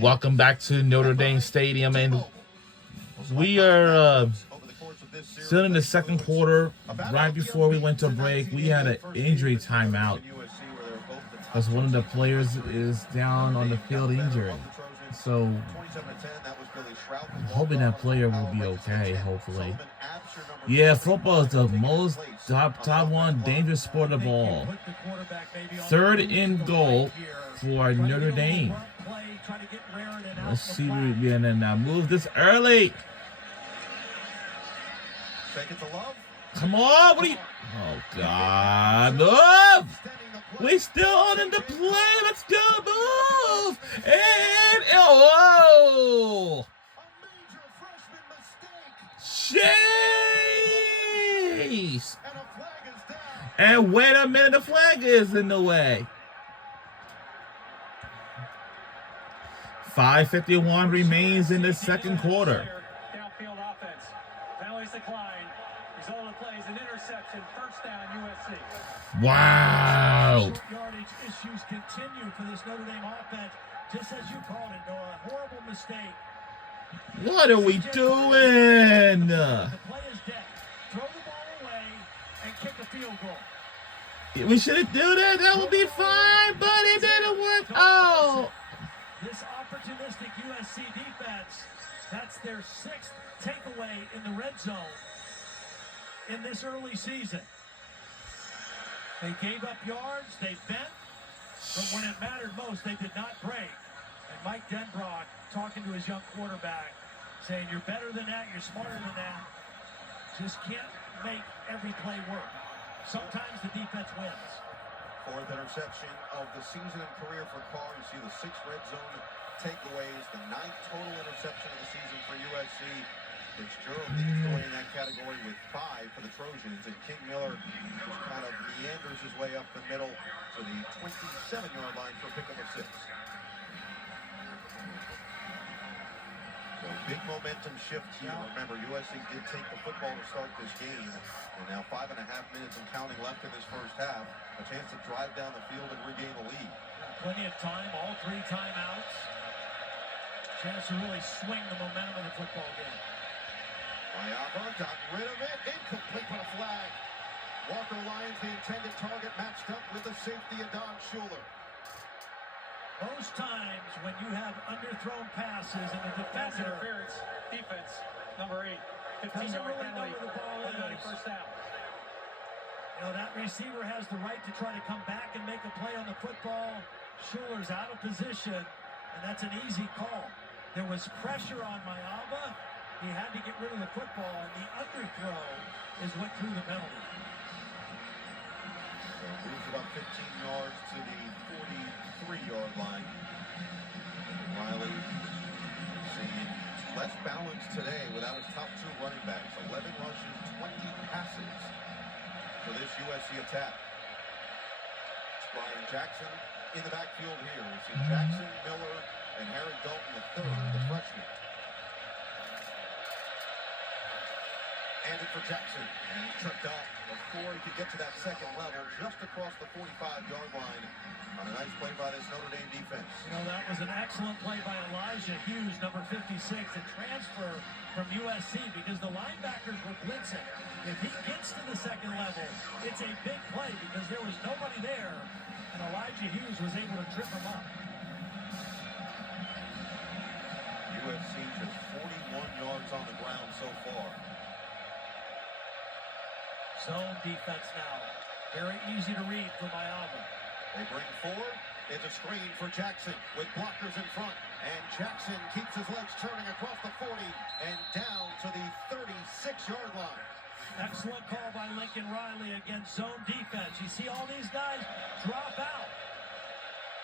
Welcome back to Notre Dame Stadium, and we are still in the second quarter. Right before we went to break, we had an injury timeout because one of the players is down on the field injured. So I'm hoping that player will be okay, hopefully. Yeah, football is the most top one dangerous sport of all. Third and goal for Notre Dame. Let's see where we're going to move this early. Come on, what are you? Oh, God. Love! We still on in the play. Let's go, move! And, oh! Jeez! And wait a minute, the flag is in the way. 5:51 remains in the second quarter. Downfield offense. Penalties decline. Result of the play is an interception. First down, USC. Wow. Yardage issues continue for this Notre Dame offense. Just as you called it, Noah. Horrible mistake. What are we doing? The play is dead. Throw the ball away and kick a field goal. We shouldn't do that. That would be fine, but it didn't work. Oh. This opportunistic USC defense, that's their 6th takeaway in the red zone in this early season. They gave up yards, they bent, but when it mattered most, they did not break. And Mike Denbrock talking to his young quarterback, saying, you're better than that, you're smarter than that. Just can't make every play work. Sometimes the defense wins. 4th interception of the season and career for Carr. You see the 6 red zone takeaways, the 9th total interception of the season for USC. Fitzgerald leads the way in that category with 5 for the Trojans, and King Miller just kind of meanders his way up the middle to the 27-yard line for a pickup of 6. So big momentum shift here. Remember, USC did take the football to start this game, and now 5.5 minutes and counting left in this first half. A chance to drive down the field and regain the lead. Plenty of time, all 3 timeouts. Chance to really swing the momentum of the football game. Mayava got rid of it. Incomplete but a flag. Walker Lyons, the intended target, matched up with the safety of Don Schuler. Most times when you have underthrown passes and the defense interference, defense, number 8, 15-yard penalty, first down. You know, that receiver has the right to try to come back and make a play on the football. Schuler's out of position, and that's an easy call. There was pressure on Mayava. He had to get rid of the football, and the underthrow is what drew the penalty. So moves about 15 yards to the 43-yard line. Riley seeing less balance today without his top 2 running backs. 11 rushes, 20 passes for this USC attack. It's Brian Jackson in the backfield here. We see Jackson, Miller, and Harry Dalton III, the freshman. Handed for Jackson, and he tripped up before he could get to that second level, just across the 45-yard line on a nice play by this Notre Dame defense. You know, that was an excellent play by Elijah Hughes, number 56, a transfer from USC, because the linebackers were blitzing. If he gets to the second level, it's a big play because there was nobody there, and Elijah Hughes was able to trip him up. USC just 41 yards on the ground so far. Zone defense now. Very easy to read for Mayava. They bring 4. It's a screen for Jackson with blockers in front. And Jackson keeps his legs turning across the 40 and down to the 36-yard line. Excellent call by Lincoln Riley against zone defense. You see all these guys drop out.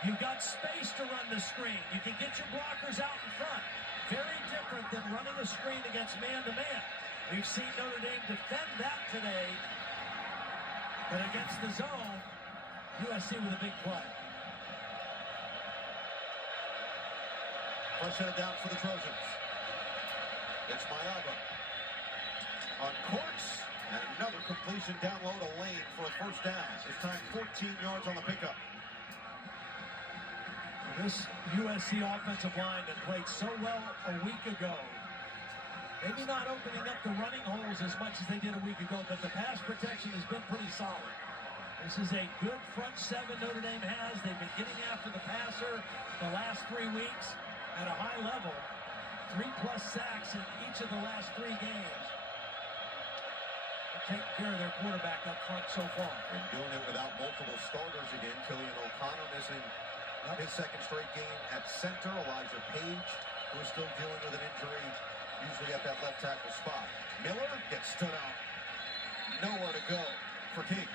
You've got space to run the screen. You can get your blockers out in front. Very different than running a screen against man-to-man. We've seen Notre Dame defend that today, but against the zone, USC with a big play. First headed down for the Trojans. It's Mayava on course, and another completion down low to Lane for a first down. This time 14 yards on the pickup. This USC offensive line that played so well a week ago, maybe not opening up the running holes as much as they did a week ago, but the pass protection has been pretty solid. This is a good front seven Notre Dame has. They've been getting after the passer the last 3 weeks at a high level. 3+ sacks in each of the last 3 games. They're taking care of their quarterback up front so far. And doing it without multiple starters again. Killian O'Connor missing his second straight game at center. Elijah Page, who is still dealing with an injury, usually at that left tackle spot. Miller gets stood out. Nowhere to go for King.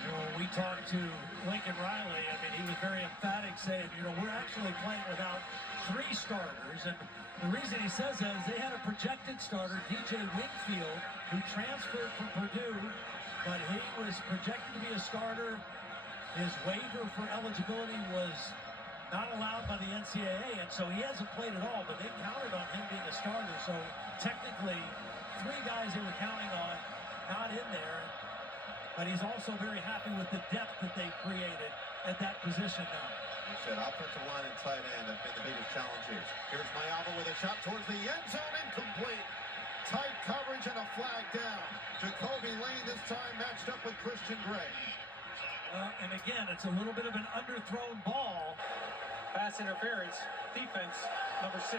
You know, when we talked to Lincoln Riley, I mean, he was very emphatic saying, you know, we're actually playing without 3 starters. And the reason he says that is they had a projected starter, DJ Wingfield, who transferred from Purdue, but he was projected to be a starter. His waiver for eligibility was not allowed by the NCAA, and so he hasn't played at all, but they counted on him being a starter. So technically, 3 guys they were counting on not in there. But he's also very happy with the depth that they've created at that position now. He said offensive line and tight end have been the biggest challenge here. Here's Mayava with a shot towards the end zone, incomplete. Tight coverage and a flag down. Jacoby Lane this time matched up with Christian Gray. And again, it's a little bit of an underthrown ball. Pass interference, defense, number 6.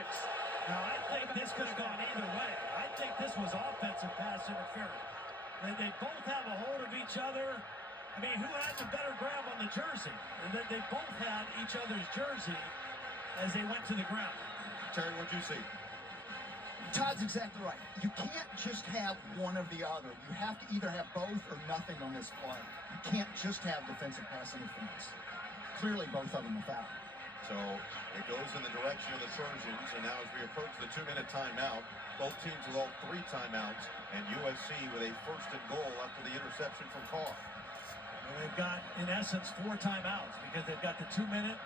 Now, I think this could have gone either way. I think this was offensive pass interference. They both have a hold of each other. I mean, who had the better grab on the jersey? They both had each other's jersey as they went to the ground. Terry, what'd you see? Todd's exactly right. You can't just have one or the other. You have to either have both or nothing on this play. You can't just have defensive pass interference. Clearly, both of them are foul. So it goes in the direction of the Trojans, and now as we approach the 2-minute timeout, both teams with all 3 timeouts, and USC with a 1st and goal after the interception from Carr. And they've got, in essence, 4 timeouts because they've got the 2-minute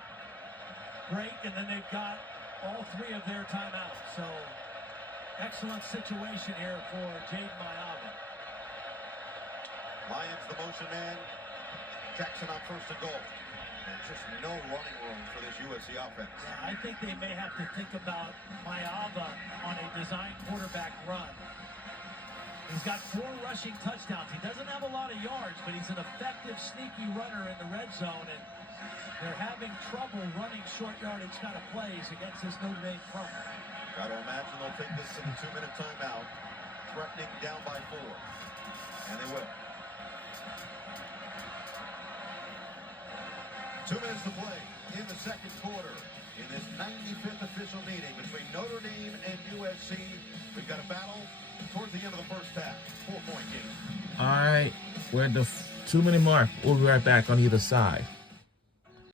break, and then they've got all 3 of their timeouts. So excellent situation here for Jaden Mayava. Lions the motion man. Jackson on 1st and goal. And just no running room for this USC offense. Yeah, I think they may have to think about Mayava on a design quarterback run. He's got 4 rushing touchdowns. He doesn't have a lot of yards, but he's an effective, sneaky runner in the red zone, and they're having trouble running short yardage kind of plays against this Notre Dame front. Got to imagine they'll take this to the 2-minute timeout, threatening down by 4. And they will. 2 minutes to play in the second quarter in this 95th official meeting between Notre Dame and USC. We've got a battle towards the end of the first half. 4-point game. All right, we're at the 2-minute mark. We'll be right back on either side.